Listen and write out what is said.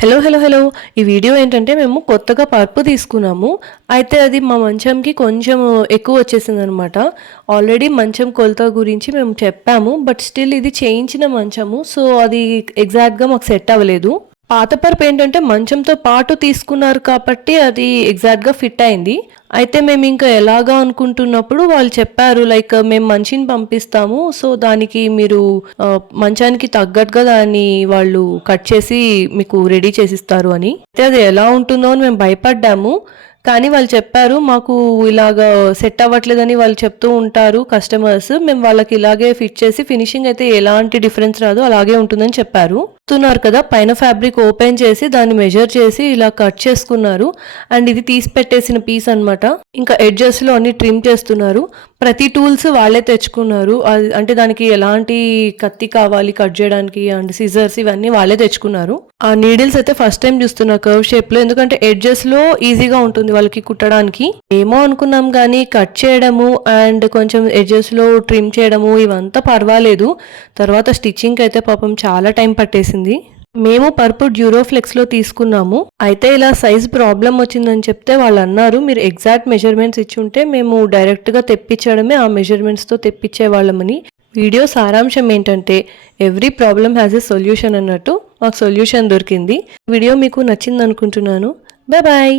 Hello hello hello ఈ video ఏంటంటే మేము కొత్తగా పరుపు తీసుకున్నాము. అయితే అది మా మంచంకి కొంచెం uh, ఎక్కువ వచ్చేసింది అనమాట ఆల్రెడీ మంచం కొలత గురించి మేము చెప్పాము. బట్ స్టిల్ ఇది చేయించిన మంచము. సో అది ఎగ్జాక్ట్గా మాకు సెట్ అవ్వలేదు. పాత పరుపు ఏంటంటే మంచంతో పాటు తీసుకున్నారు కాబట్టి అది ఎగ్జాక్ట్గా ఫిట్ అయింది. అయితే మేము ఇంకా ఎలాగా అనుకుంటున్నప్పుడు వాళ్ళు చెప్పారు లైక్ మేము మంచిని పంపిస్తాము సో దానికి మీరు మంచానికి తగ్గట్టుగా దాన్ని వాళ్ళు కట్ చేసి మీకు రెడీ చేసిస్తారు అని. అయితే అది ఎలా ఉంటుందో అని మేము భయపడ్డాము. కానీ వాళ్ళు చెప్పారు మాకు ఇలాగ సెట్ అవ్వట్లేదని వాళ్ళు చెప్తూ ఉంటారు కస్టమర్స్ మేము వాళ్ళకి ఇలాగే ఫిట్ చేసి ఫినిషింగ్ అయితే ఎలాంటి డిఫరెన్స్ రాదు అలాగే ఉంటుందని చెప్పారు. తున్నారు కదా పైన ఫ్యాబ్రిక్ ఓపెన్ చేసి దాన్ని మెజర్ చేసి ఇలా కట్ చేసుకున్నారు. అండ్ ఇది తీసి పెట్టేసిన పీస్ అనమాట ఇంకా edges లో అన్ని ట్రిమ్ చేస్తున్నారు. ప్రతి టూల్స్ వాళ్ళే తెచ్చుకున్నారు. అంటే దానికి ఎలాంటి కత్తి కావాలి కట్ చేయడానికి అండ్ సిజర్స్ ఇవన్నీ వాళ్ళే తెచ్చుకున్నారు. ఆ నీడిల్స్ అయితే ఫస్ట్ టైం చూస్తున్నా కర్వ్ షేప్లో. ఎందుకంటే edges లో ఈజీగా ఉంటుంది వాళ్ళకి కుట్టడానికి. ఏమో అనుకున్నాం కానీ కట్ చేయడము అండ్ కొంచెం edges లో ట్రిమ్ చేయడము ఇవంతా పర్వాలేదు. తర్వాత స్టిచ్చింగ్ అయితే పాపం చాలా టైం పట్టేసింది. మేము పర్పు డ్యూరోఫ్లెక్స్లో తీసుకున్నాము. అయితే ఇలా సైజ్ ప్రాబ్లం వచ్చిందని చెప్తే వాళ్ళు అన్నారు మీరు ఎగ్జాక్ట్ మెజర్మెంట్స్ ఇచ్చుంటే మేము డైరెక్ట్గా తెప్పించడమే ఆ మెజర్మెంట్స్తో తెప్పించే వాళ్ళమని. వీడియో సారాంశం ఏంటంటే every problem has a solution అన్నట్టు మాకు సొల్యూషన్ దొరికింది. వీడియో మీకు నచ్చింది అనుకుంటున్నాను బాయ్